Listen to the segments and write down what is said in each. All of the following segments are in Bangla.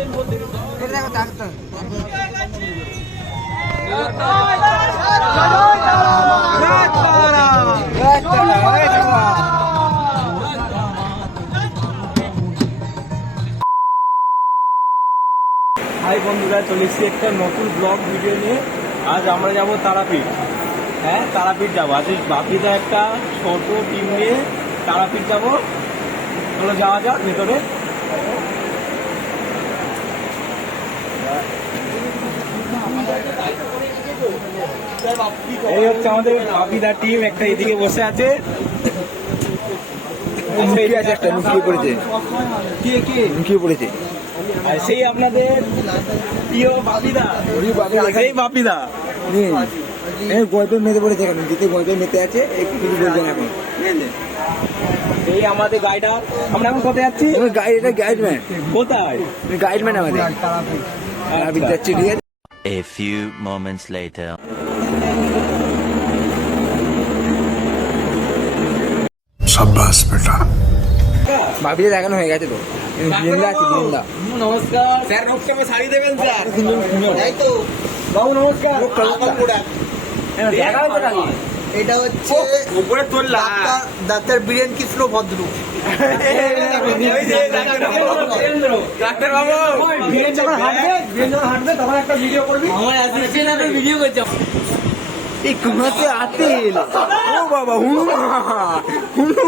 হাই বন্ধুরা, চলে এসেছি একটা নতুন ব্লগ ভিডিও নিয়ে। আজ আমরা যাব তারাপীঠ। হ্যাঁ, তারাপীঠ যাবো। আজ বাপিদা একটা ছোট টিম নিয়ে তারাপীঠ যাবো। চলো যাওয়া যাক ভেতরে। এই হচ্ছে আমাদের বাপিদা টিম, একটা এদিকে বসে আছে। একটা লুকিয়ে পড়েছে। কে কে লুকিয়ে পড়েছে? আর সেই আপনাদের প্রিয় বাপিদা, সেই বাপিদা গল্পে মেতে পড়েছে। এখন দিতে গল্পে মেতে আছে, একটু কিছু বলবেন এখন। এই আমাদের গাইডার। আমরা এখন কোথায় যাচ্ছি? এটা গাইডম্যান। কোথায়? গাইডম্যান আমাদের যাচ্ছি, ঠিক আছে। A few moments later. शाबाश बेटा। ভাবিয়ে দেখানো হয়ে গেছে তো। বৃন্দা আছে, বৃন্দা। নমস্কার স্যার, রোগকে আমি শাড়ি দেবেন স্যার? তাই তো বাবু, নমস্কার। এটা হচ্ছে উপরে তোলা ডাক্তার বীরেন কৃষ্ণ ভদ্র। ডাক্তার বাবু, বীরেন যখন হাঁটবে তখন একটা ভিডিও করবি। আমার অ্যাসিস্ট্যান্ট একটা ভিডিও করছে। এই কুমাতে আতেল। ও বাবা, হুনু হুনু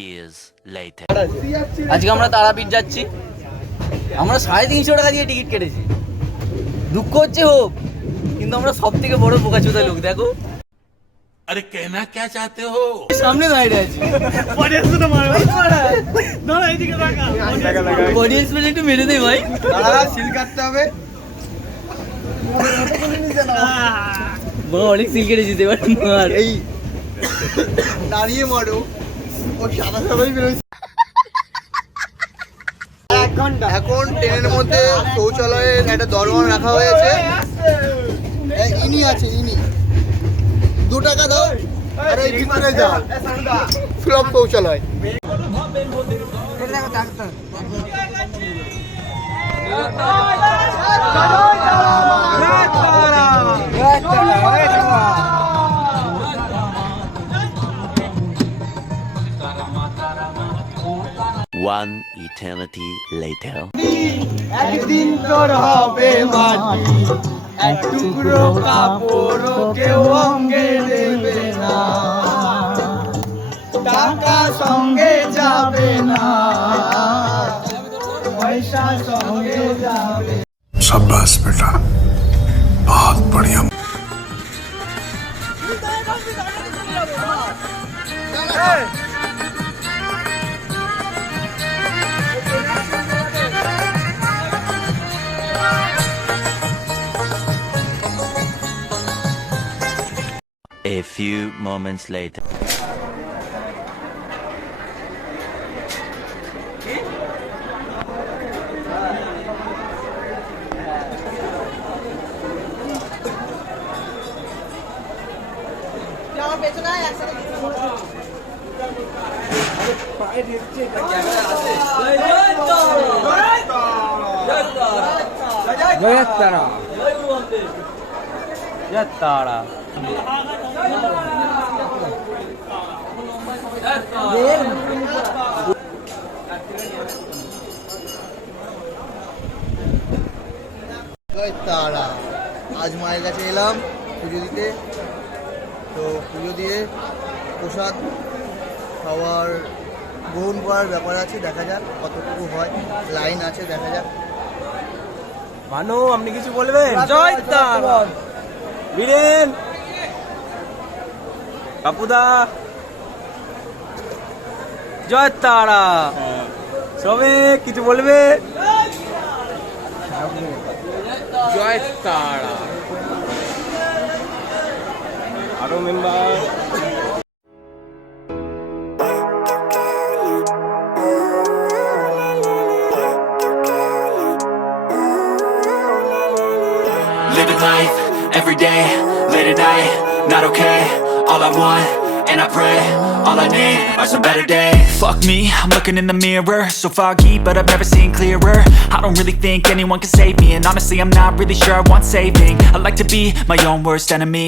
years later. আজকে আমরা তারাপীঠ যাচ্ছি। আমরা 350 টাকা দিয়ে টিকিট কেটেছি। দুঃখ হচ্ছে হোক, কিন্তু আমরা সব থেকে বড় বোকাচোদা লোক। দেখো, अरे कहना क्या चाहते हो? সামনে দাঁড়িয়ে আছি। অডিয়েন্স মানে একটু মেরে দেয় ভাই। সিল কাটতে হবে। অনেক সিল কেটেছি এবার। এই দাঁড়িয়ে মারো, ও সাদা সাদাই বেরোচ্ছে। এখন ট্রেনের মধ্যে শৌচালয়ের একটা দরওয়ান রাখা হয়েছে। ইনি আছে, ইনি 2 টাকা দাও আর এই ভিতরে যাও। ফ্লপ শৌচালয়। One eternity later. একদিন তোর হবে মাটি, এক টুকরো কাপড় কেউ অঙ্গে দেবে না, টাকা সঙ্গে যাবে না, পয়সা সঙ্গে যাবে। शाबाश बेटा, बहुत बढ़िया। A few moments later. জয় তারা, জয় তারা। জয় তারা। আজ মায়ের কাছে এলাম পুজো দিতে। তো পুজো দিয়ে প্রসাদ খাওয়ার গ্রহণ করার ব্যাপার আছে, দেখা যাক কতটুকু হয়। লাইন আছে, দেখা যাক। ভানু, আপনি কিছু বলবেন? জয় তারা। বীরেন, বাপুদা, জয় তারা। সবে কিছু বলবে? জয় তারা। আরো member Living life, every day, late at night, not okay. All I want, and I pray, all I need are some better days. Fuck me, I'm looking in the mirror, so foggy, but I've never seen clearer. I don't really think anyone can save me, and honestly I'm not really sure I want saving. I like to be my own worst enemy.